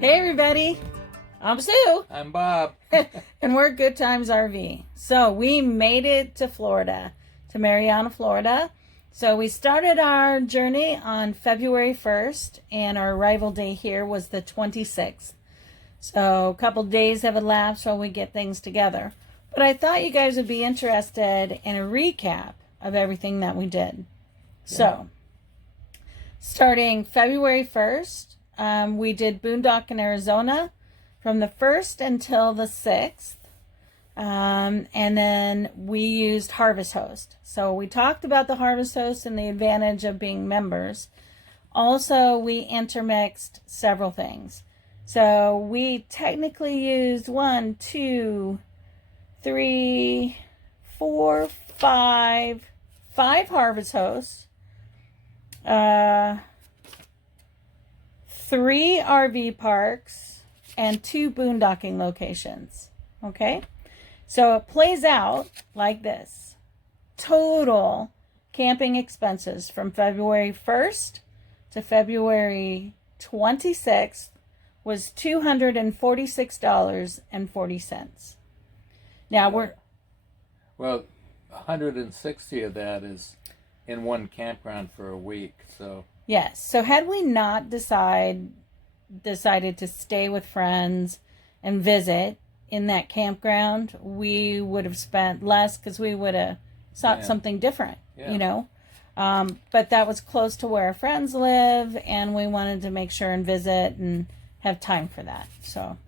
Hey everybody, I'm Sue. I'm Bob. And we're Good Times RV. So we made it to Florida, to Marianna, Florida. So we started our journey on February 1st and our arrival day here was the 26th. So a couple days have elapsed while we get things together. But I thought you guys would be interested in a recap of everything that we did. Yeah. So starting February 1st, we did boondock in Arizona from the 1st until the 6th. And then we used Harvest Host. So we talked about the Harvest Host and the advantage of being members. Also, we intermixed several things. So we technically used 5 Harvest Hosts, 3 RV parks, and 2 boondocking locations. Okay? So it plays out like this. Total camping expenses from February 1st to February 26th was $246.40. Now we're... Well, 160 of that is in one campground for a week, so... Yes. So had we not decided to stay with friends and visit in that campground, we would have spent less because we would have sought something different, you know. But that was close to where our friends live, and we wanted to make sure and visit and have time for that. So,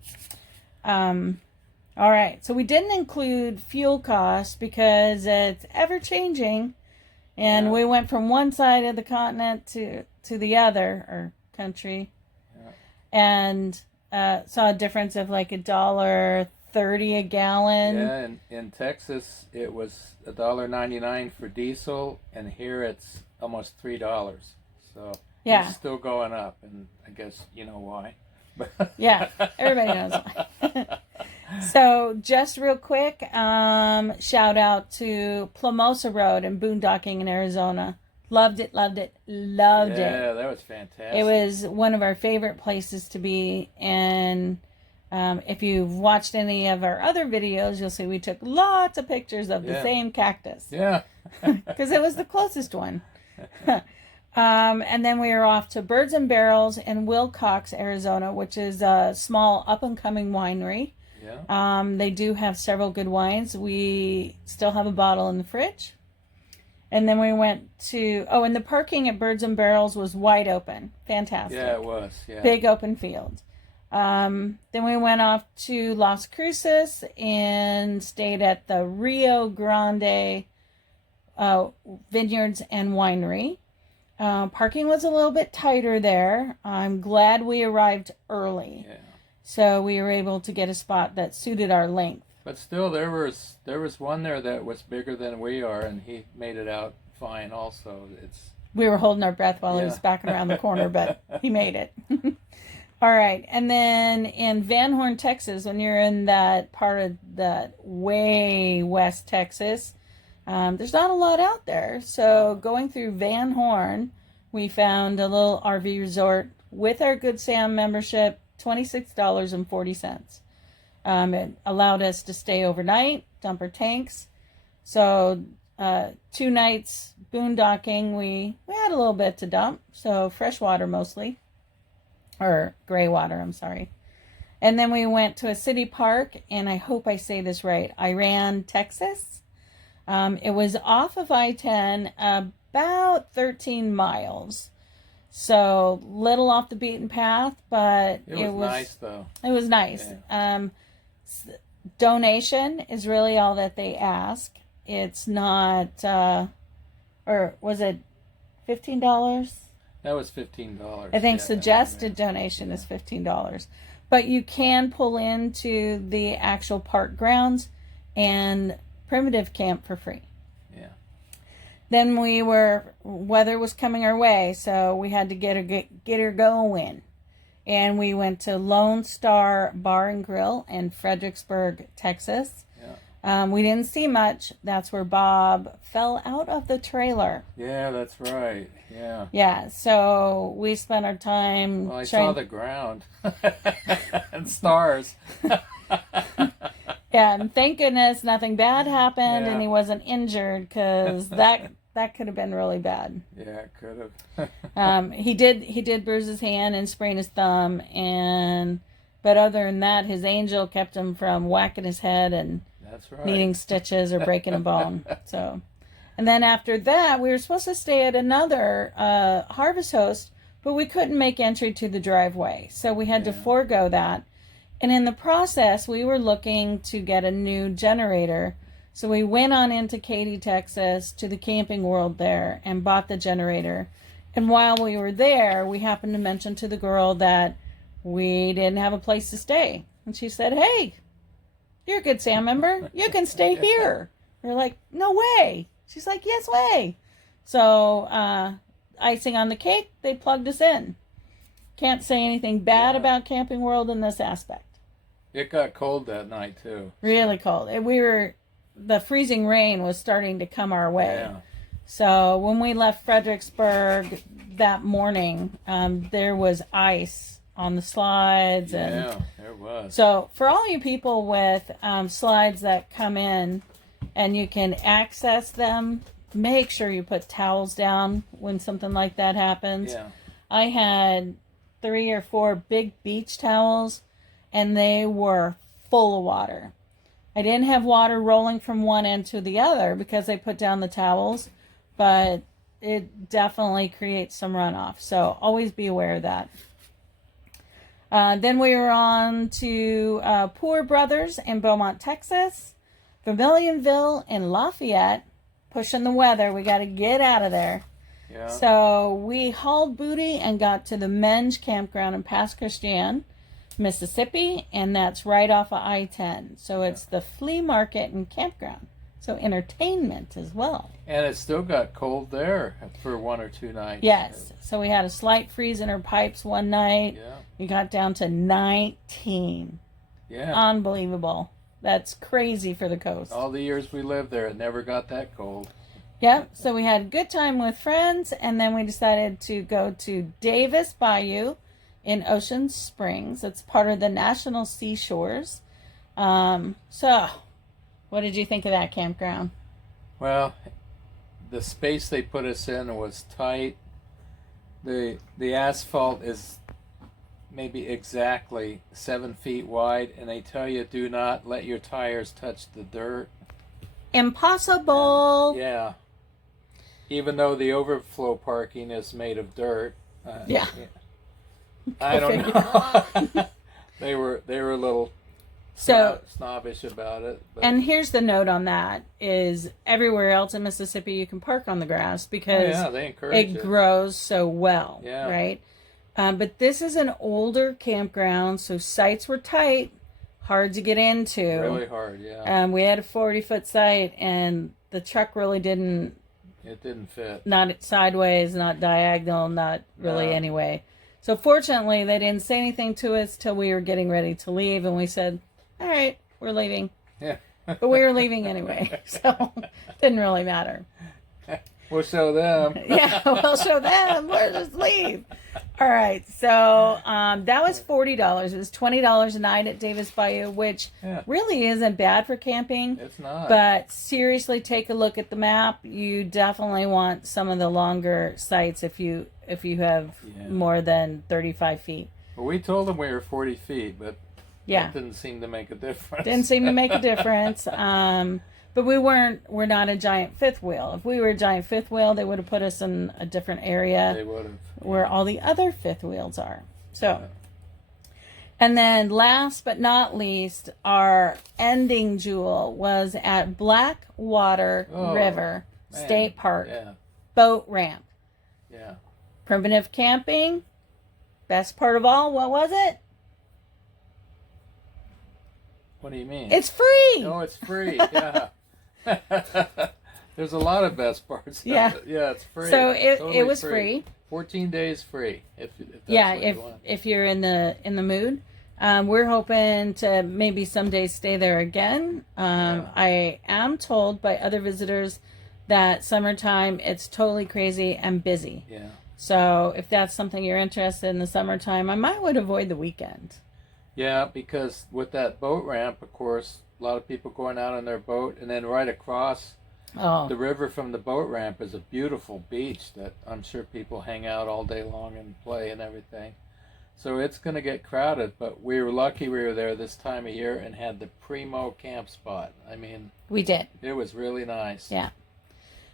all right. So we didn't include fuel costs because it's ever changing, and we went from one side of the continent to the other, or country, and saw a difference of like $1.30 a gallon. Yeah, in Texas it was $1.99 for diesel, and here it's almost $3. So it's still going up, and I guess you know why. Yeah, everybody knows why. So just real quick, shout out to Plamosa Road and boondocking in Arizona. Loved it. Yeah, that was fantastic. It was one of our favorite places to be. And if you've watched any of our other videos, you'll see we took lots of pictures of the same cactus. Yeah. Because it was the closest one. And then we were off to Birds and Barrels in Wilcox, Arizona, which is a small up-and-coming winery. Yeah. They do have several good wines. We still have a bottle in the fridge. And then we went to, and the parking at Birds and Barrels was wide open. Fantastic. Yeah, it was. Yeah. Big open field. Then we went off to Las Cruces and stayed at the Rio Grande Vineyards and Winery. Parking was a little bit tighter there. I'm glad we arrived early. Yeah. So we were able to get a spot that suited our length. But still, there was one there that was bigger than we are, and he made it out fine also. We were holding our breath while he was backing around the corner, but he made it. All right. And then in Van Horn, Texas, when you're in that part of that way west Texas, there's not a lot out there. So going through Van Horn, we found a little RV resort with our Good Sam membership, $26.40. It allowed us to stay overnight, dump our tanks. So 2 nights boondocking, we had a little bit to dump. So fresh water mostly, or gray water, I'm sorry. And then we went to a city park, and I hope I say this right, Iran, Texas. It was off of I-10 about 13 miles. So little off the beaten path, but it was nice though. It was nice. Yeah. Donation is really all that they ask. It's not, or was it $15? That was $15. I think suggested donation is $15. But you can pull into the actual park grounds and primitive camp for free. Yeah. Then weather was coming our way, so we had to get her going. And we went to Lone Star Bar and Grill in Fredericksburg, Texas. We didn't see much. That's where Bob fell out of the trailer. Yeah, that's right. Yeah. Yeah, so we spent our time. Well, I saw the ground and stars. Yeah, and thank goodness nothing bad happened, and he wasn't injured, because that could have been really bad. Yeah, it could have. He did bruise his hand and sprain his thumb, but other than that, his angel kept him from whacking his head and That's right. needing stitches or breaking a bone. So, and then after that, we were supposed to stay at another Harvest Host, but we couldn't make entry to the driveway, so we had to forego that. And in the process, we were looking to get a new generator. So we went on into Katy, Texas, to the Camping World there and bought the generator. And while we were there, we happened to mention to the girl that we didn't have a place to stay. And she said, "Hey, you're a good Sam member. You can stay here." We're like, "No way." She's like, "Yes way." So icing on the cake, they plugged us in. Can't say anything bad about Camping World in this aspect. It got cold that night too. Really cold. The freezing rain was starting to come our way. Yeah. So when we left Fredericksburg that morning, there was ice on the slides. Yeah, there was. So for all you people with slides that come in and you can access them, make sure you put towels down when something like that happens. Yeah. I had 3 or 4 big beach towels, and they were full of water. I didn't have water rolling from one end to the other because I put down the towels, but it definitely creates some runoff. So always be aware of that. Then we were on to Poor Brothers in Beaumont, Texas, Vermilionville in Lafayette, pushing the weather. We got to get out of there. Yeah. So we hauled booty and got to the men's campground in Pass Christian, Mississippi, and that's right off of I-10. So it's the flea market and campground. So entertainment as well. And it still got cold there for 1 or 2 nights. Yes. So we had a slight freeze in our pipes one night. Yeah. We got down to 19. Yeah. Unbelievable. That's crazy for the coast. All the years we lived there, it never got that cold. Yep. So we had a good time with friends, and then we decided to go to Davis Bayou in Ocean Springs. It's part of the National Seashores. So, what did you think of that campground? Well, the space they put us in was tight. The asphalt is maybe exactly 7 feet wide, and they tell you do not let your tires touch the dirt. Impossible. Yeah. Even though the overflow parking is made of dirt. Yeah. I don't know. They were a little snobbish about it. But. And here's the note on that is everywhere else in Mississippi you can park on the grass because they encourage it grows so well, yeah. right? But this is an older campground, so sites were tight, hard to get into. Really hard, yeah. We had a 40-foot site, and the truck really didn't. It didn't fit. Not sideways, not diagonal, not really anyway. So fortunately, they didn't say anything to us till we were getting ready to leave, and we said, "All right, we're leaving." Yeah. But we were leaving anyway, so didn't really matter. We'll show them. Yeah, we'll show them. We'll just leave. All right, so that was $40. It was $20 a night at Davis Bayou, which really isn't bad for camping. It's not. But seriously, take a look at the map. You definitely want some of the longer sites if you have more than 35 feet. Well, we told them we were 40 feet, but it didn't seem to make a difference. Didn't seem to make a difference. But we're not a giant fifth wheel. If we were a giant fifth wheel, they would have put us in a different area. They would have. Where all the other fifth wheels are. So, and then last but not least, our ending jewel was at Blackwater River State Park. Yeah. Boat ramp. Yeah. Primitive camping. Best part of all, what was it? What do you mean? It's free. Oh, it's free. Yeah. There's a lot of best parts. Yeah. Yeah, it's free. So it Totally was free. 14 days free. If that's Yeah, what you want. if you're in the mood. We're hoping to maybe someday stay there again. I am told by other visitors that summertime it's totally crazy and busy. Yeah. So if that's something you're interested in the summertime, I might would avoid the weekend. Yeah, because with that boat ramp, of course, a lot of people going out on their boat, and then right across the river from the boat ramp is a beautiful beach that I'm sure people hang out all day long and play and everything. So it's going to get crowded, but we were lucky we were there this time of year and had the primo camp spot. I mean, we did. It was really nice. Yeah.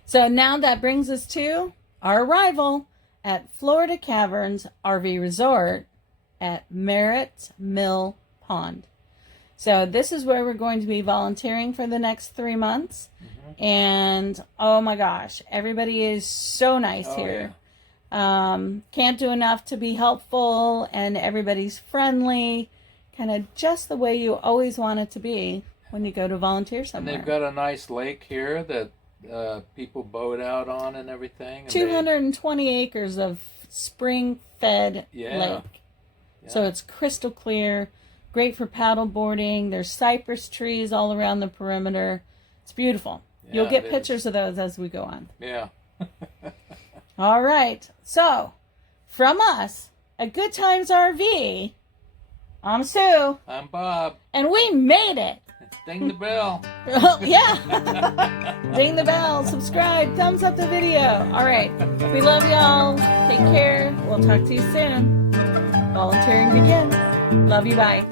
So now that brings us to our arrival at Florida Caverns RV Resort at Merritt Mill Pond. So this is where we're going to be volunteering for the next 3 months. Mm-hmm. And oh my gosh, everybody is so nice here. Yeah. Can't do enough to be helpful, and everybody's friendly, kind of just the way you always want it to be when you go to volunteer somewhere. And they've got a nice lake here that people boat out on and everything. And 220 acres of spring-fed lake. Yeah. So it's crystal clear, great for paddle boarding. There's cypress trees all around the perimeter. It's beautiful. Yeah, you'll get pictures of those as we go on. Yeah. All right. So, from us at Good Times RV, I'm Sue. I'm Bob. And we made it. Ding the bell. Yeah. Ding the bell. Subscribe. Thumbs up the video. All right. We love y'all. Take care. We'll talk to you soon. Volunteering begins. Love you. Bye.